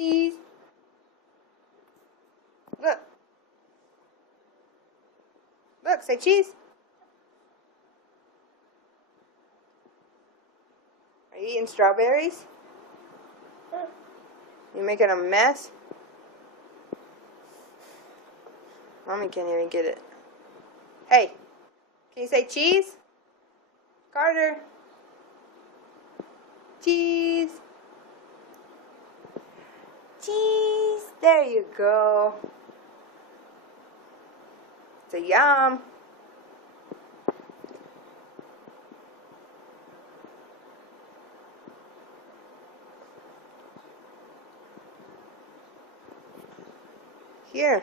Cheese. Look. Look, say cheese. Are you eating strawberries? You making a mess? Mommy can't even get it. Hey, can you say cheese? Carter. Cheese. Cheese. There you go. It's a yum. Here.